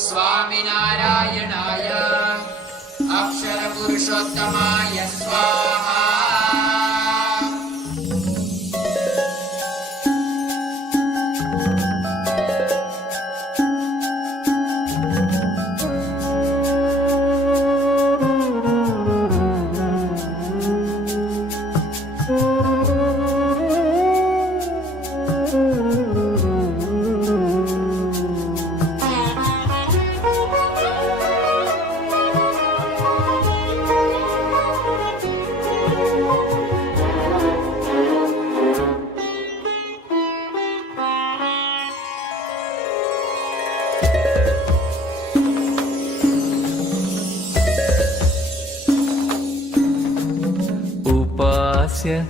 स्वामिनारायणाय अक्षरपुरुषोत्तमाय स्वाहा।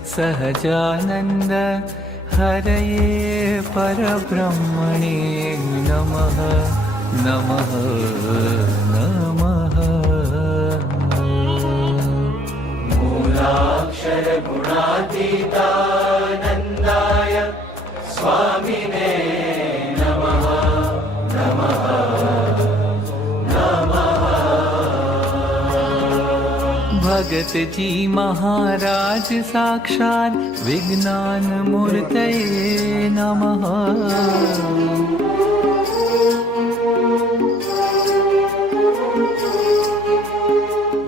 सहजानंद हरये परब्रह्मणे नमः नमः नमः। मूलाक्षर गुणातीतानंदाय स्वामिने नमः नमः नमः। भगत जी महाराज साक्षात् विज्ञान मूर्तये नमः।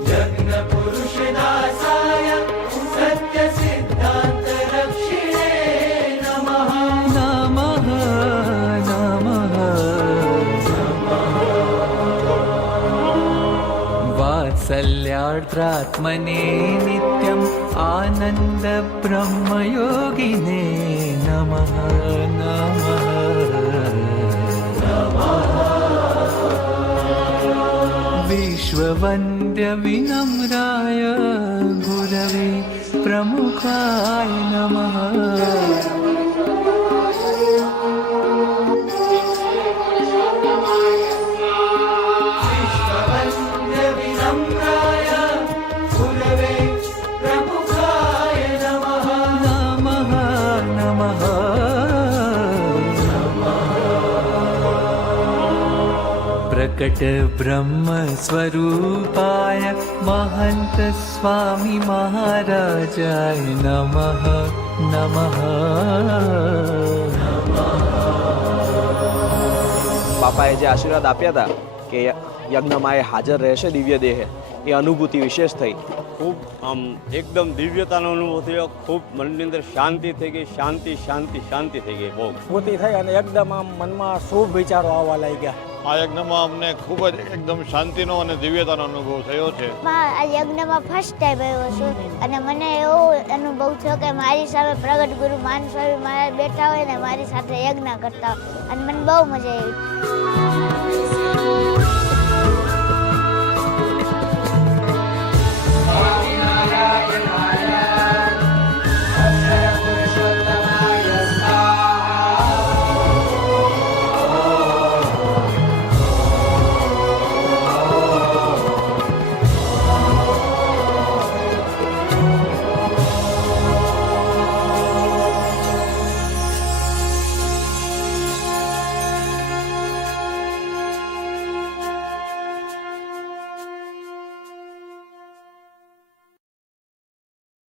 जग्न पुरुष दासाय सत्य सिद्धांत रक्षिणे नमः नमः नमः वात्सल्यार्द्रात्मने नित्यम् आनन्द ब्रह्मयोगिने नमः नमः नमः। विश्ववन्द्य विनम्राय गुरवे प्रमुखाय नमः। प्रकट ब्रह्म स्वरूपाय महंत स्वामी महाराजाय नमः नमः। બાપાએ જે આશીર્વાદ આપ્યા હતા કે યજ્ઞમાં એ હાજર રહેશે દિવ્ય દેહે, એ અનુભૂતિ વિશેષ થઈ. ખૂબ આમ એકદમ દિવ્યતાનો અનુભવ થયો. ખૂબ મનની અંદર શાંતિ થઈ ગઈ. શાંતિ શાંતિ શાંતિ થઈ ગઈ. બહુ સ્ફૂર્તિ થઈ અને એકદમ આમ મનમાં શુભ વિચારો આવવા લાગ્યા. આ યજ્ઞમાં અમને ખૂબ જ એકદમ શાંતિનો અને દિવ્યતાનો અનુભવ થયો છે. આ યજ્ઞમાં ફર્સ્ટ ટાઈમ આવ્યો છું અને મને એવો અનુભવ થયો કે મારી સામે પ્રગટ ગુરુ માન સ્વામી મહારાજ બેઠા હોય ને મારી સાથે યજ્ઞ કરતા હોય અને મને બહુ મજા આવી.